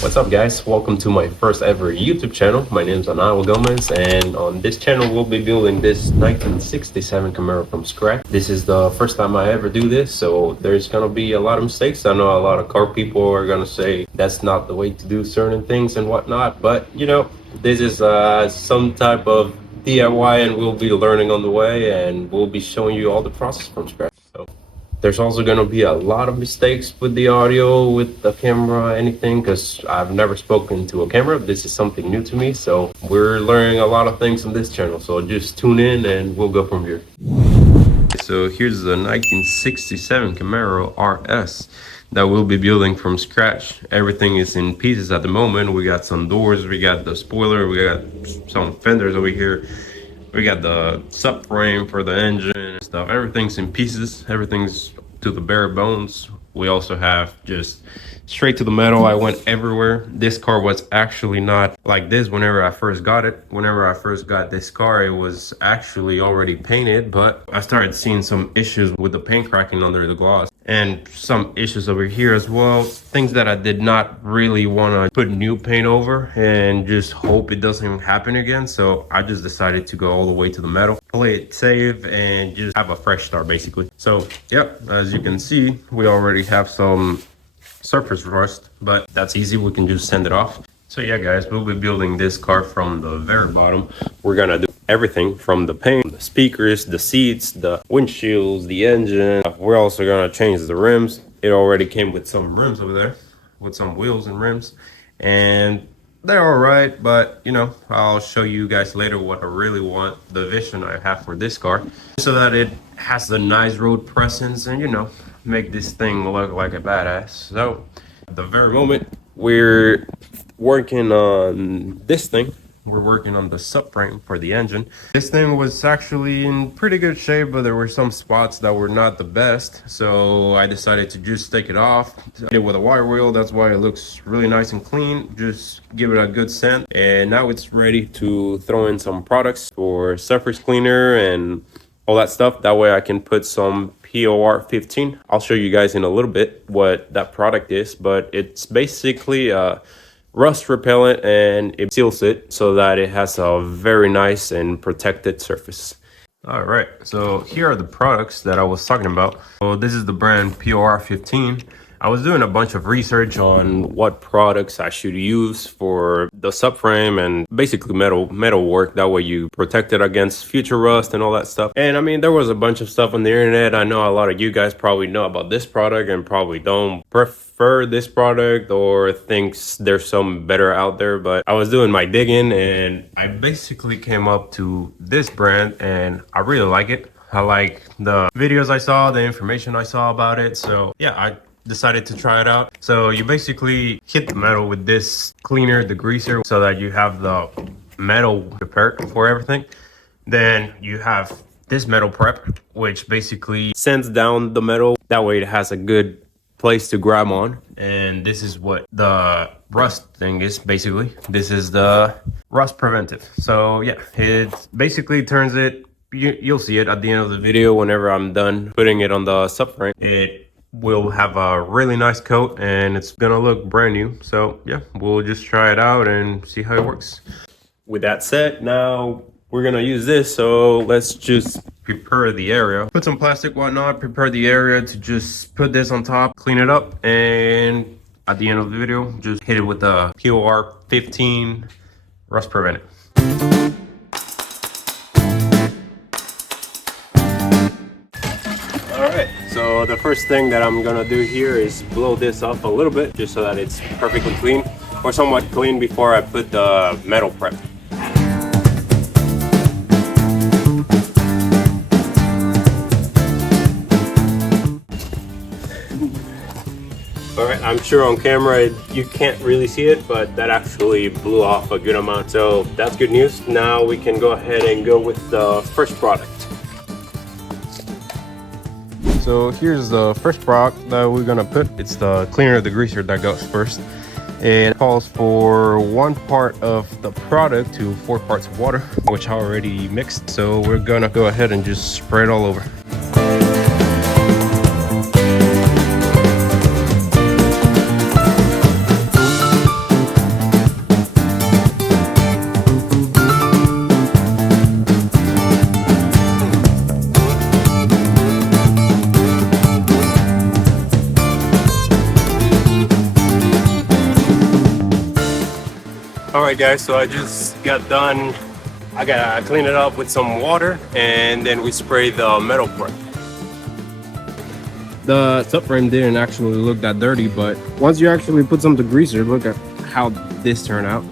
What's up guys, welcome to my first ever YouTube channel. My name is Anael Gomez, and on this channel we'll be building this 1967 Camaro from scratch. This is the first time I ever do this, so there's gonna be a lot of mistakes. I know a lot of car people are gonna say that's not the way to do certain things and whatnot, but you know, this is some type of DIY and we'll be learning on the way, and we'll be showing you all the process from scratch. So there's also going to be a lot of mistakes with the audio, with the camera, anything, because I've never spoken to a camera. This is something new to me, so we're learning a lot of things on this channel. So just tune in and we'll go from here. So here's the 1967 Camaro RS that we'll be building from scratch. Everything is in pieces at the moment. We got some doors, we got the spoiler, we got some fenders over here. We got the subframe for the engine and stuff. Everything's in pieces. Everything's to the bare bones. We also have just straight to the metal. I went everywhere. This car was actually not like this whenever I first got it. Whenever I first got this car, it was actually already painted, but I started seeing some issues with the paint cracking under the gloss and some issues over here as well. Things that I did not really want to put new paint over and just hope it doesn't happen again. So I just decided to go all the way to the metal, play it safe, and just have a fresh start basically. So yep, as you can see, we already have some surface rust, but that's easy. We can just sand it off. So yeah guys, we'll be building this car from the very bottom. We're gonna do everything from the paint, the speakers, the seats, the windshields, the engine. We're also gonna change the rims. It already came with some rims over there, with some wheels and rims, and they're all right, but you know, I'll show you guys later what I really want, the vision I have for this car, so that it has the nice road presence and, you know, make this thing look like a badass. So at the very moment we're working on this thing. We're working on the subframe for the engine. This thing was actually in pretty good shape, but there were some spots that were not the best, so I decided to just take it off. I did it with a wire wheel. That's why it looks really nice and clean. Just give it a good scent, and now it's ready to throw in some products for surface cleaner and all that stuff. That way I can put some POR 15. I'll show you guys in a little bit what that product is, but it's basically rust repellent, and it seals it so that it has a very nice and protected surface. All right, so here are the products that I was talking about. So this is the brand POR 15. I was doing a bunch of research on what products I should use for the subframe and basically metal work. That way you protect it against future rust and all that stuff. And I mean, there was a bunch of stuff on the internet. I know a lot of you guys probably know about this product and probably don't prefer this product or thinks there's some better out there. But I was doing my digging and I basically came up to this brand, and I really like it. I like the videos I saw, the information I saw about it. So yeah, I decided to try it out. So you basically hit the metal with this cleaner, the greaser, so that you have the metal prepared for everything. Then you have this metal prep, which basically sands down the metal. That way it has a good place to grab on. And this is what the rust thing is basically. This is the rust preventive. So yeah, it basically turns it, you'll see it at the end of the video whenever I'm done putting it on the subframe. It will have a really nice coat and it's gonna look brand new. So yeah, we'll just try it out and see how it works. With that said, now we're gonna use this, so let's just prepare the area, put some plastic, whatnot, prepare the area to just put this on top, clean it up, and at the end of the video just hit it with the POR 15 rust preventive. So the first thing that I'm gonna do here is blow this up a little bit just so that it's perfectly clean, or somewhat clean, before I put the metal prep. Alright, I'm sure on camera you can't really see it, but that actually blew off a good amount, so that's good news. Now we can go ahead and go with the first product. So here's the first product that we're gonna put. It's the cleaner, the greaser, that goes first. It calls for 1 part of the product to 4 parts of water, which I already mixed. So we're gonna go ahead and just spray it all over. All right, guys, so I just got done. I gotta clean it up with some water, and then we spray the metal prep. The subframe didn't actually look that dirty, but once you actually put some degreaser, look at how this turned out.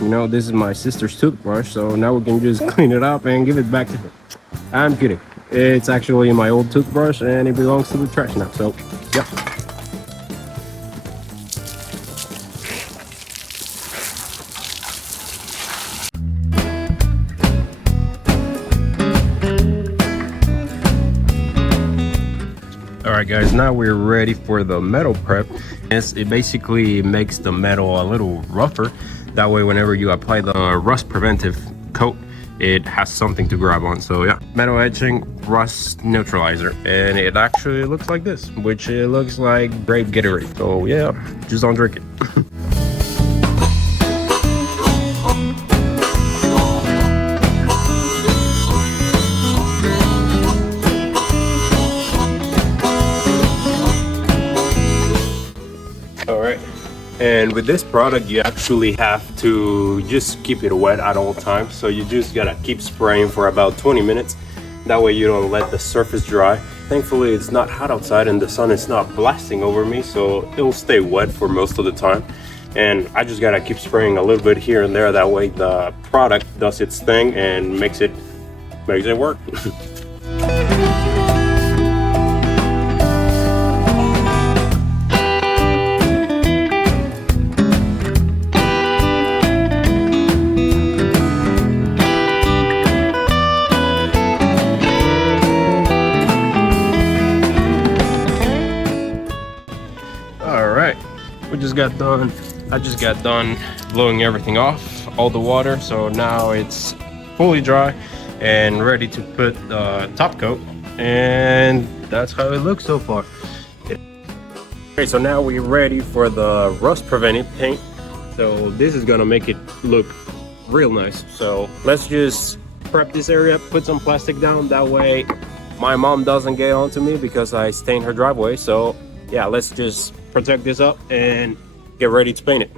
You know, this is my sister's toothbrush, so now we can just clean it up and give it back to her. I'm kidding. It's actually my old toothbrush, and it belongs to the trash now, so yeah. Alright guys, now we're ready for the metal prep. It basically makes the metal a little rougher. That way whenever you apply the rust preventive coat, it has something to grab on. So yeah, metal etching, rust neutralizer. And it actually looks like this, which it looks like grape Gatorade. So yeah, just don't drink it. And with this product, you actually have to just keep it wet at all times. So you just gotta keep spraying for about 20 minutes. That way you don't let the surface dry. Thankfully, it's not hot outside and the sun is not blasting over me, so it'll stay wet for most of the time. And I just gotta keep spraying a little bit here and there. That way the product does its thing and makes it work. I just got done blowing everything off, all the water, so now it's fully dry and ready to put the top coat, and that's how it looks so far. Okay, so now we're ready for the rust preventive paint. So this is gonna make it look real nice. So let's just prep this area, put some plastic down, that way my mom doesn't get onto me because I stained her driveway. So yeah, let's just protect this up and get ready to paint it.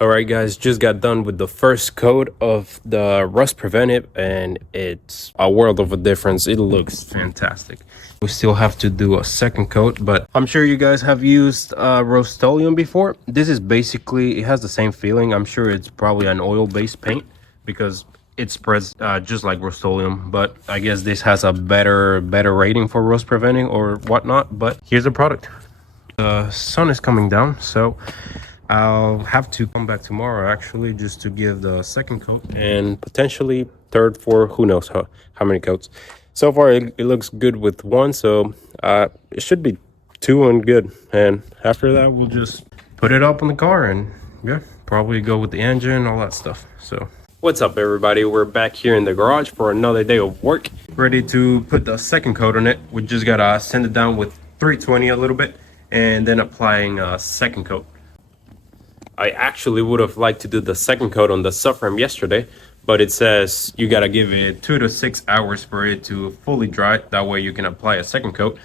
Alright guys, just got done with the first coat of the rust preventive and it's a world of a difference. It looks fantastic. We still have to do a second coat, but I'm sure you guys have used Rust-Oleum before. This is basically, it has the same feeling. I'm sure it's probably an oil-based paint because it spreads just like Rust-Oleum, but I guess this has a better rating for rust preventing or whatnot. But here's the product. The sun is coming down, so I'll have to come back tomorrow actually just to give the second coat and potentially third, fourth, who knows how many coats. So far it looks good with one, so it should be two and good. And after that we'll just put it up on the car and yeah, probably go with the engine, all that stuff. So what's up everybody, we're back here in the garage for another day of work, ready to put the second coat on it. We just gotta sand it down with 320 a little bit and then applying a second coat. I actually would have liked to do the second coat on the subframe yesterday, but it says you gotta give it 2 to 6 hours for it to fully dry. That way you can apply a second coat.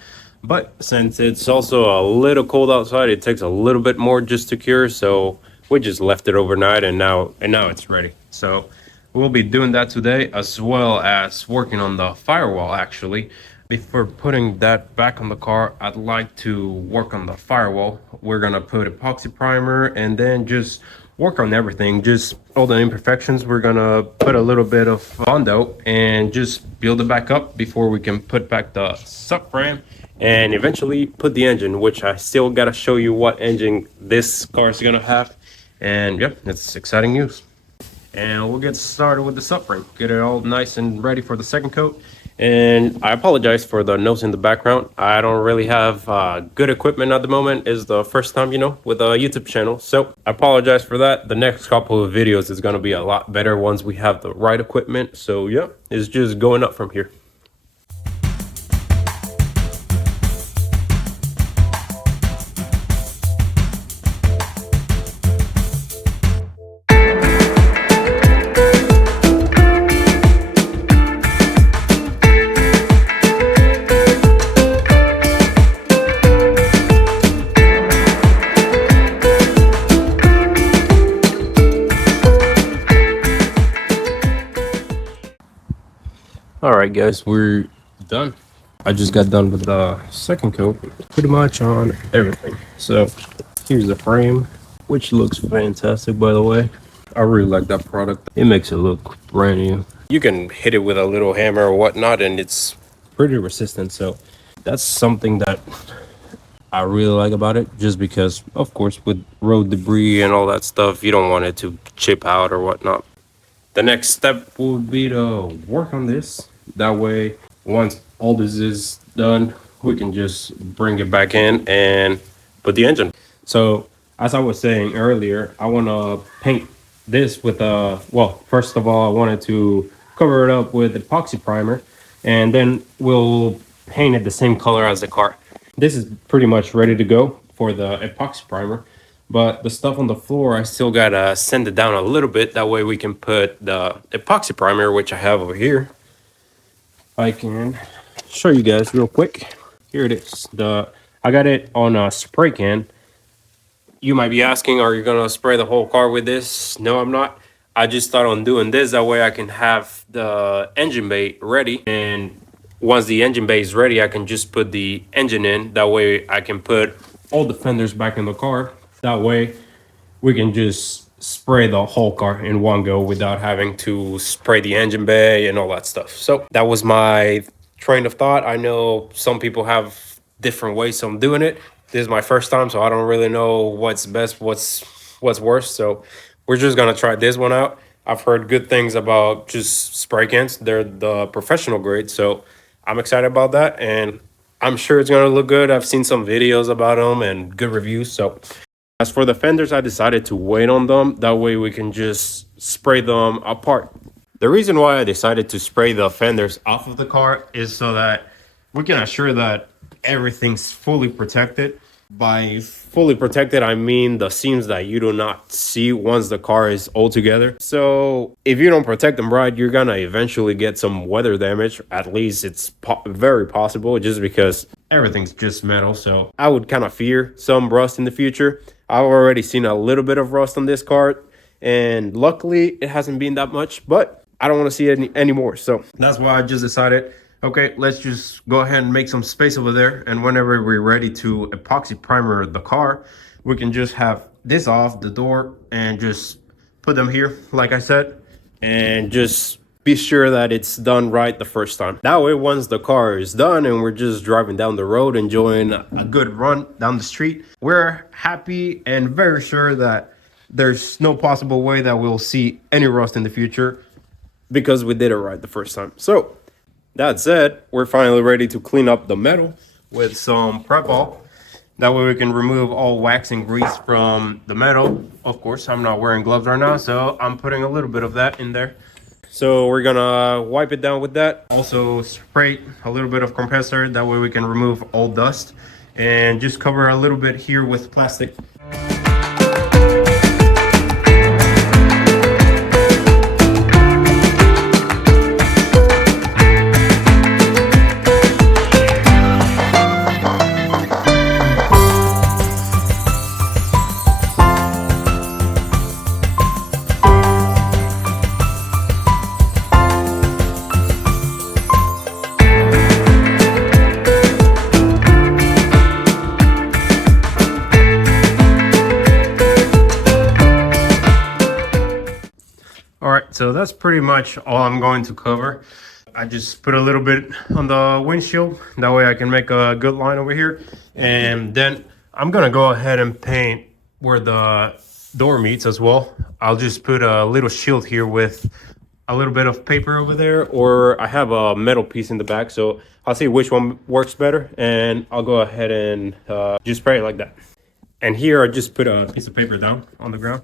But since it's also a little cold outside, it takes a little bit more just to cure. So we just left it overnight and now it's ready. So we'll be doing that today, as well as working on the firewall actually. Before putting that back on the car, I'd like to work on the firewall. We're gonna put epoxy primer and then just work on everything, just all the imperfections. We're gonna put a little bit of Bondo and just build it back up before we can put back the subframe and eventually put the engine, which I still gotta show you what engine this car is gonna have. And yeah, it's exciting news. and we'll get started with the subframe. Get it all nice and ready for the second coat. And I apologize for the noise in the background. I don't really have good equipment at the moment. It's the first time, with a YouTube channel. So I apologize for that. The next couple of videos is going to be a lot better once we have the right equipment. So yeah, it's just going up from here. All right, guys, we're done. I just got done with the second coat, pretty much on everything. So here's the frame, which looks fantastic, by the way. I really like that product. It makes it look brand new. You can hit it with a little hammer or whatnot, and it's pretty resistant. So that's something that I really like about it, just because, of course, with road debris and all that stuff, you don't want it to chip out or whatnot. The next step would be to work on this. That way, once all this is done, we can just bring it back in and put the engine. So, as I was saying earlier, I want to paint this with well, first of all, I wanted to cover it up with epoxy primer, and then we'll paint it the same color as the car. This is pretty much ready to go for the epoxy primer. But the stuff on the floor, I still gotta sand it down a little bit. That way we can put the epoxy primer, which I have over here. I can show you guys real quick. Here it is. I got it on a spray can. You might be asking, are you gonna spray the whole car with this? No, I'm not. I just thought on doing this. That way I can have the engine bay ready. And once the engine bay is ready, I can just put the engine in. That way I can put all the fenders back in the car. That way we can just spray the whole car in one go without having to spray the engine bay and all that stuff. So that was my train of thought. I know some people have different ways of doing it. This is my first time, so I don't really know what's best, what's worse. So we're just gonna try this one out. I've heard good things about just spray cans. They're the professional grade, so I'm excited about that, and I'm sure it's gonna look good. I've seen some videos about them and good reviews. So as for the fenders, I decided to wait on them. That way we can just spray them apart. The reason why I decided to spray the fenders off of the car is so that we can assure that everything's fully protected. By fully protected, I mean the seams that you do not see once the car is all together. So if you don't protect them right, you're gonna eventually get some weather damage. At least it's very possible, just because everything's just metal. So I would kind of fear some rust in the future. I've already seen a little bit of rust on this car, and luckily it hasn't been that much, but I don't want to see it anymore. So that's why I just decided, okay, let's just go ahead and make some space over there. And whenever we're ready to epoxy primer the car, we can just have this off the door and just put them here, like I said, and just be sure that it's done right the first time. That way, once the car is done and we're just driving down the road, enjoying a good run down the street, we're happy and very sure that there's no possible way that we'll see any rust in the future, because we did it right the first time. So that said, we're finally ready to clean up the metal with some prep ball. That way we can remove all wax and grease from the metal. Of course, I'm not wearing gloves right now, so I'm putting a little bit of that in there. So we're gonna wipe it down with that. Also spray a little bit of compressor. That way we can remove all dust, and just cover a little bit here with plastic. So that's pretty much all I'm going to cover. I just put a little bit on the windshield. That way I can make a good line over here. And then I'm gonna go ahead and paint where the door meets as well. I'll just put a little shield here with a little bit of paper over there, or I have a metal piece in the back, so I'll see which one works better, and I'll go ahead and just spray it like that. And here I just put a piece of paper down on the ground,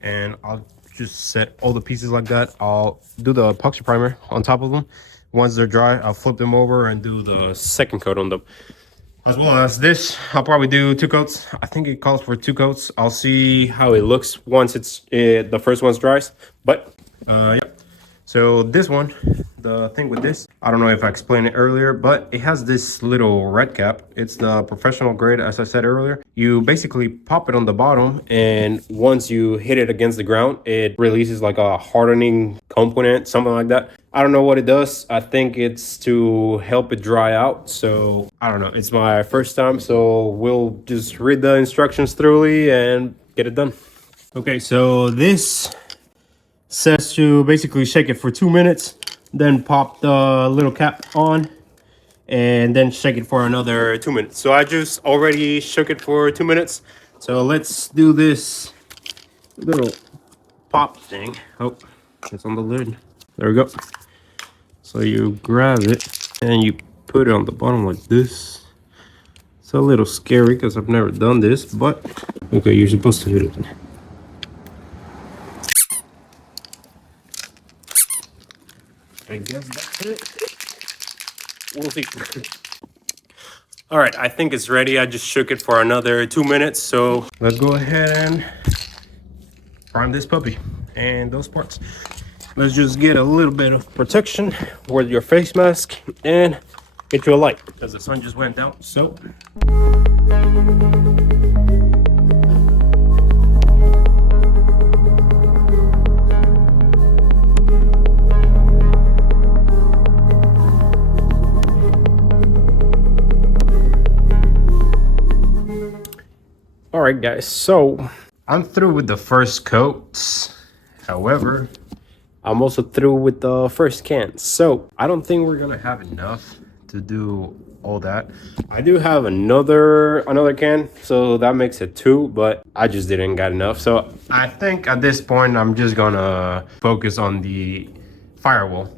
and I'll just set all the pieces like that. I'll do the epoxy primer on top of them. Once they're dry, I'll flip them over and do the second coat on them. As well as this, I'll probably do 2 coats. I think it calls for 2 coats. I'll see how it looks once the first one's dries. But yeah. So this one, the thing with this, I don't know if I explained it earlier, but it has this little red cap. It's the professional grade, as I said earlier. You basically pop it on the bottom, and once you hit it against the ground, it releases like a hardening component, something like that. I don't know what it does. I think it's to help it dry out. So I don't know. It's my first time, so we'll just read the instructions thoroughly and get it done. Okay, so this says to basically shake it for 2 minutes, then pop the little cap on, and then shake it for another 2 minutes. So I just already shook it for 2 minutes. So let's do this little pop thing. Oh, it's on the lid. There we go. So you grab it and you put it on the bottom like this. It's a little scary because I've never done this, but okay, you're supposed to hit it. I guess that's it. We'll see. All right, I think it's ready. I just shook it for another 2 minutes. So let's go ahead and prime this puppy and those parts. Let's just get a little bit of protection with your face mask and get you a light because the sun just went down. So all right, guys, so I'm through with the first coats. However, I'm also through with the first can. So I don't think we're gonna have enough to do all that. I do have another can, so that makes it 2, but I just didn't get enough. So I think at this point, I'm just gonna focus on the firewall.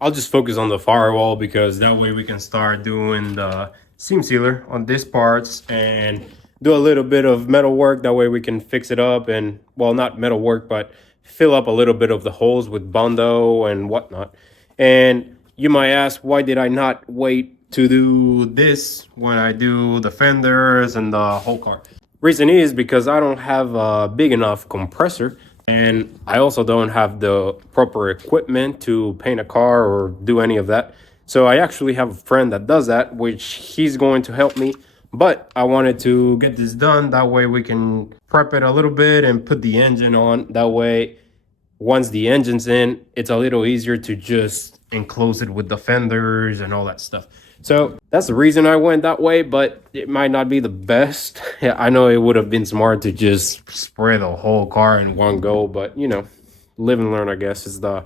I'll just focus on the firewall because that way we can start doing the seam sealer on these parts and do a little bit of metal work. That way we can fix it up and, well, not metal work, but fill up a little bit of the holes with Bondo and whatnot. And you might ask, why did I not wait to do this when I do the fenders and the whole car? Reason is because I don't have a big enough compressor, and I also don't have the proper equipment to paint a car or do any of that. So I actually have a friend that does that, which he's going to help me. But I wanted to get this done. That way we can prep it a little bit and put the engine on. That way, once the engine's in, it's a little easier to just enclose it with the fenders and all that stuff. So that's the reason I went that way, but it might not be the best. Yeah, I know it would have been smart to just spray the whole car in one go, but you know, live and learn, I guess, is the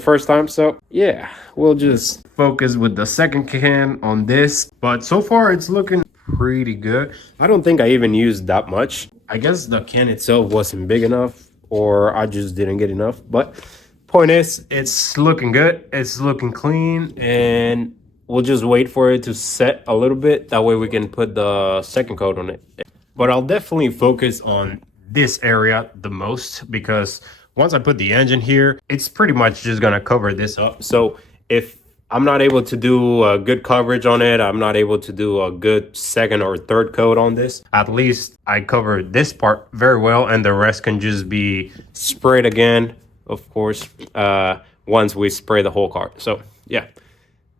first time. So yeah, we'll just focus with the second can on this. But so far it's looking pretty good. I don't think I even used that much. I guess the can itself wasn't big enough, or I just didn't get enough. But point is, it's looking good, it's looking clean, and we'll just wait for it to set a little bit. That way we can put the second coat on it. But I'll definitely focus on this area the most, because once I put the engine here, it's pretty much just gonna cover this up. So if I'm not able to do a good coverage on it, I'm not able to do a good second or third coat on this, at least I covered this part very well, and the rest can just be sprayed again, of course, once we spray the whole car. So yeah,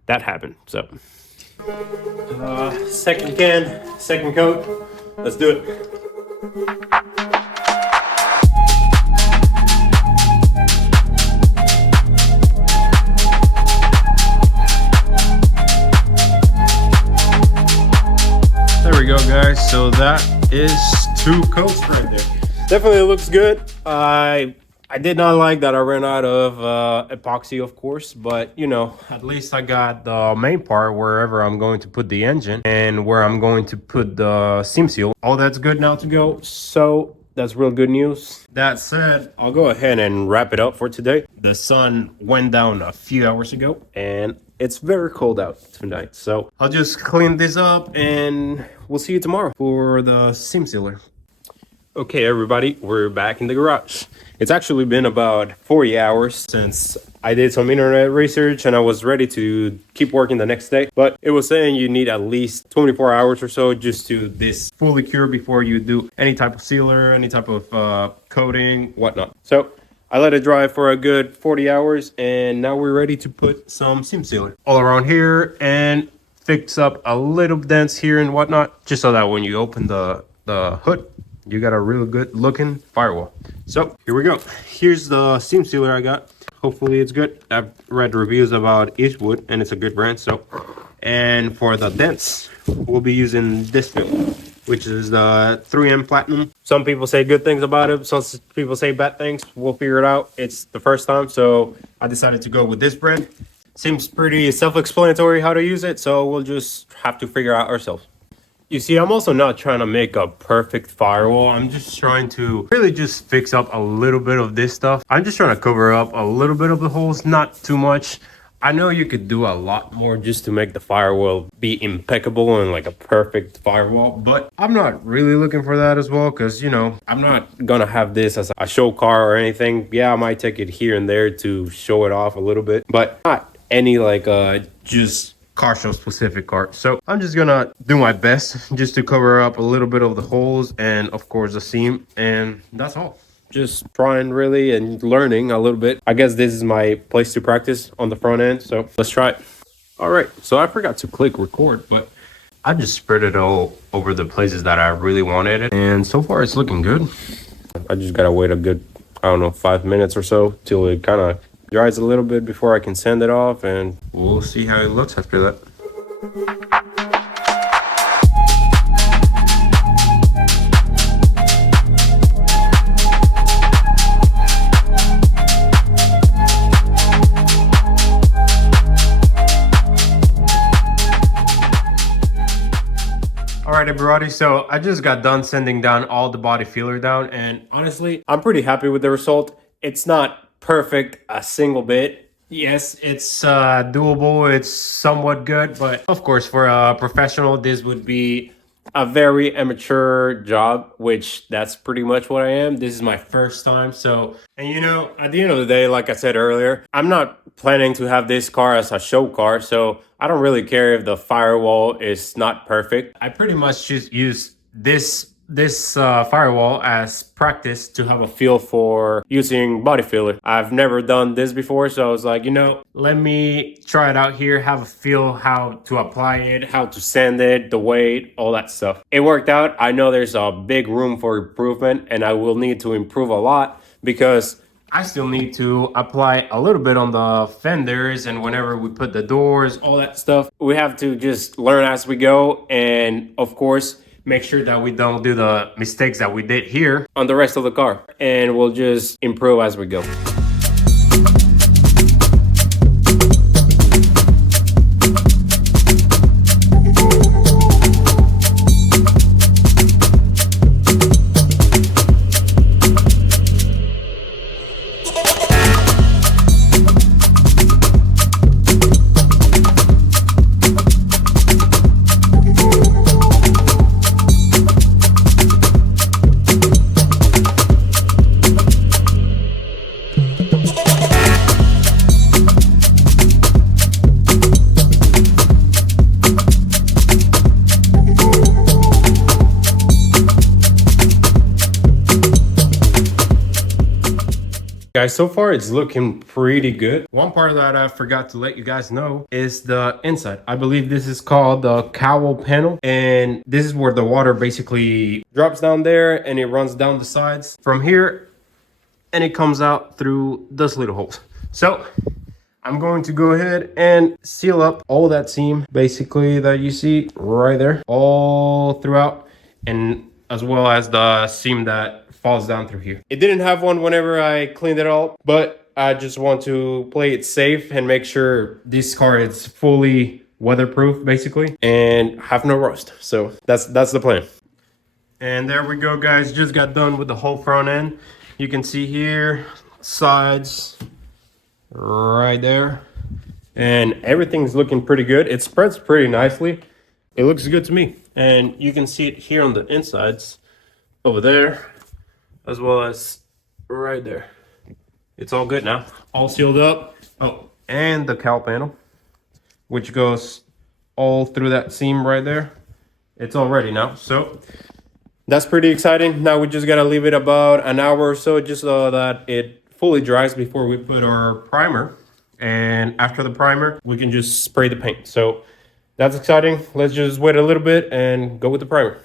that happened. So second can, second coat, let's do it. There we go, guys. So that is 2 coats right there. Definitely looks good. I did not like that I ran out of epoxy, of course, but you know, at least I got the main part wherever I'm going to put the engine and where I'm going to put the seam seal. All that's good now to go. So that's real good news. That said, I'll go ahead and wrap it up for today. The sun went down a few hours ago and it's very cold out tonight. So I'll just clean this up and we'll see you tomorrow for the seam sealer. Okay, everybody, we're back in the garage. It's actually been about 40 hours since I did some internet research and I was ready to keep working the next day. But it was saying you need at least 24 hours or so just to this fully cure before you do any type of sealer, any type of coating, whatnot. So I let it dry for a good 40 hours and now we're ready to put some seam sealer all around here and fix up a little dents here and whatnot, just so that when you open the hood, you got a real good looking firewall. So here we go. Here's the seam sealer I got. Hopefully it's good. I've read reviews about Eastwood and it's a good brand. So, and for the dents, we'll be using this film, which is the 3M Platinum. Some people say good things about it. Some people say bad things. We'll figure it out. It's the first time, so I decided to go with this brand. Seems pretty self-explanatory how to use it, so we'll just have to figure out ourselves. You see, I'm also not trying to make a perfect firewall. I'm just trying to really just fix up a little bit of this stuff. I'm just trying to cover up a little bit of the holes, not too much. I know you could do a lot more just to make the firewall be impeccable and like a perfect firewall, but I'm not really looking for that as well because, you know, I'm not gonna have this as a show car or anything. Yeah, I might take it here and there to show it off a little bit, but not any like just car show specific car. So I'm just gonna do my best just to cover up a little bit of the holes and of course the seam, and that's all. Just trying really and learning a little bit. I guess this is my place to practice on the front end, so let's try it. All right, so I forgot to click record, but I just spread it all over the places that I really wanted it, and so far it's looking good. I just gotta wait a good, I don't know, 5 minutes or so till it kind of dries a little bit before I can sand it off, and we'll see how it looks after that. All right, everybody, so I just got done sanding down all the body filler down, and honestly, I'm pretty happy with the result. It's not perfect a single bit. Yes, it's doable, it's somewhat good, but of course for a professional this would be a very amateur job, which that's pretty much what I am. This is my first time, so, and you know, at the end of the day, like I said earlier, I'm not planning to have this car as a show car, so I don't really care if the firewall is not perfect. I pretty much just use this firewall as practice to have a feel for using body filler. I've never done this before, so I was like, you know, let me try it out here, have a feel how to apply it, how to sand it, the weight, all that stuff. It worked out. I know there's a big room for improvement and I will need to improve a lot because I still need to apply a little bit on the fenders, and whenever we put the doors, all that stuff, we have to just learn as we go, and of course make sure that we don't do the mistakes that we did here on the rest of the car, and we'll just improve as we go. Guys, so far it's looking pretty good. One part that I forgot to let you guys know is the inside. I believe this is called the cowl panel, and this is where the water basically drops down there and it runs down the sides from here and it comes out through those little holes. So I'm going to go ahead and seal up all that seam basically that you see right there all throughout, and as well as the seam that falls down through here. It didn't have one whenever I cleaned it all, but I just want to play it safe and make sure this car is fully weatherproof basically and have no rust. So that's the plan. And there we go, guys. Just got done with the whole front end. You can see here, sides right there. And everything's looking pretty good. It spreads pretty nicely. It looks good to me. And you can see it here on the insides over there, as well as right there. It's all good now. All sealed up. Oh, and the cowl panel, which goes all through that seam right there. It's all ready now. So that's pretty exciting. Now we just gotta leave it about an hour or so just so that it fully dries before we put our primer. And after the primer, we can just spray the paint. So that's exciting. Let's just wait a little bit and go with the primer.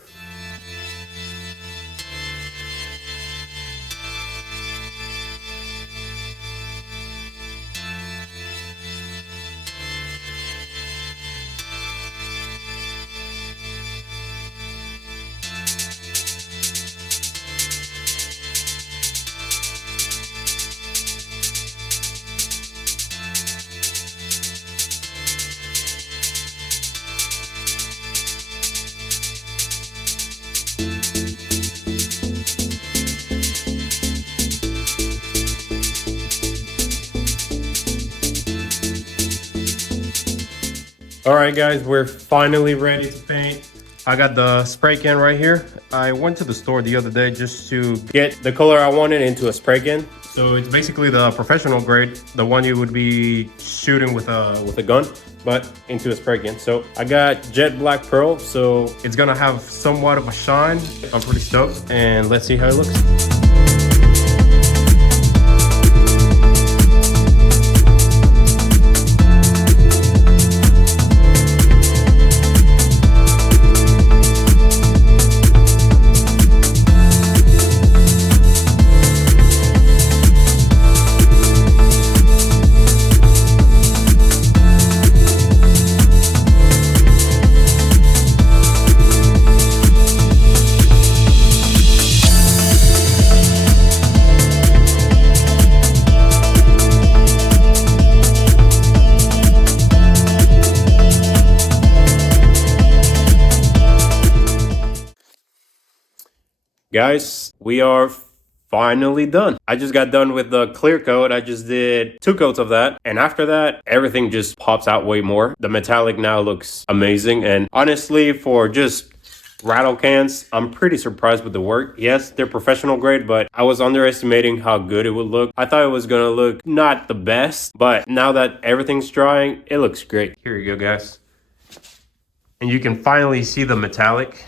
All right, guys, we're finally ready to paint. I got the spray can right here. I went to the store the other day just to get the color I wanted into a spray can. So it's basically the professional grade, the one you would be shooting with a gun, but into a spray can. So I got jet black pearl, so it's gonna have somewhat of a shine. I'm pretty stoked, and let's see how it looks. Guys, we are finally done. I just got done with the clear coat. I just did 2 coats of that. And after that, everything just pops out way more. The metallic now looks amazing. And honestly, for just rattle cans, I'm pretty surprised with the work. Yes, they're professional grade, but I was underestimating how good it would look. I thought it was gonna look not the best, but now that everything's drying, it looks great. Here you go, guys. And you can finally see the metallic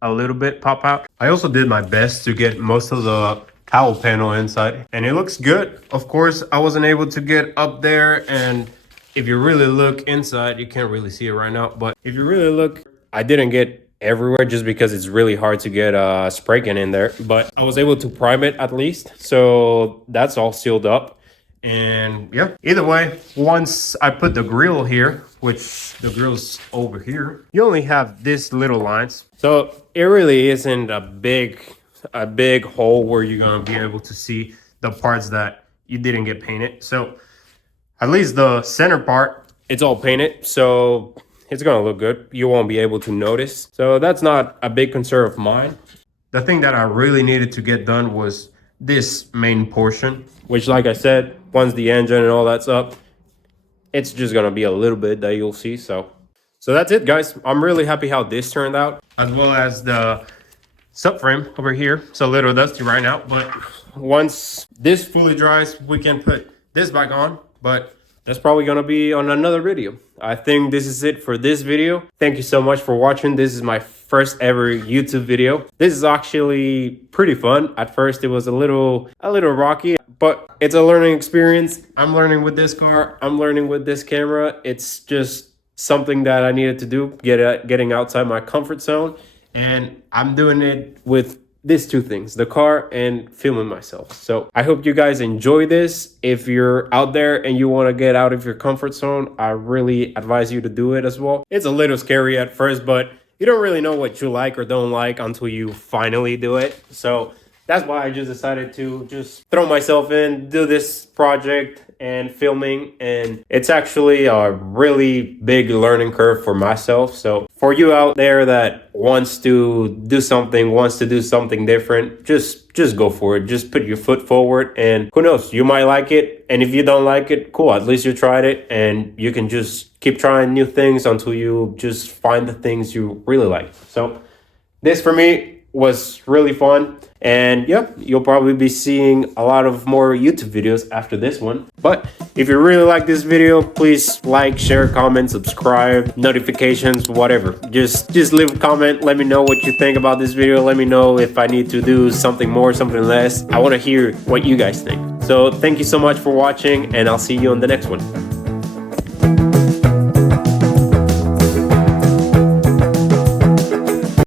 a little bit pop out. I also did my best to get most of the cowl panel inside, and it looks good. Of course, I wasn't able to get up there, and if you really look inside, you can't really see it right now, but if you really look, I didn't get everywhere just because it's really hard to get a spray can in there, but I was able to prime it at least, so that's all sealed up. And yeah, either way, once I put the grill here, which the grill's over here, you only have this little lines. So it really isn't a big hole where you're gonna be able to see the parts that you didn't get painted. So at least the center part, it's all painted. So it's gonna look good. You won't be able to notice. So that's not a big concern of mine. The thing that I really needed to get done was this main portion, which, like I said, once the engine and all that's up, it's just gonna be a little bit that you'll see. So that's it, guys. I'm really happy how this turned out, as well as the subframe over here. It's a little dusty right now, but once this fully dries, we can put this back on, but that's probably gonna be on another video. I think this is it for this video. Thank you so much for watching. This is my first ever YouTube video. This is actually pretty fun. At first it was a little rocky, but it's a learning experience. I'm learning with this car. I'm learning with this camera. It's just something that I needed to do, getting outside my comfort zone. And I'm doing it with these 2 things, the car and filming myself. So I hope you guys enjoy this. If you're out there and you want to get out of your comfort zone, I really advise you to do it as well. It's a little scary at first, but you don't really know what you like or don't like until you finally do it. So that's why I just decided to just throw myself in, do this project, and filming, and it's actually a really big learning curve for myself. So for you out there that wants to do something different, just go for it. Just put your foot forward, and who knows, you might like it. And if you don't like it, cool, at least you tried it, and you can just keep trying new things until you just find the things you really like. So this for me was really fun, and yeah, you'll probably be seeing a lot of more YouTube videos after this one. But if you really like this video, please like, share, comment, subscribe, notifications, whatever. Just leave a comment. Let me know what you think about this video. Let me know if I need to do something more, something less. I want to hear what you guys think. So thank you so much for watching, and I'll see you on the next one.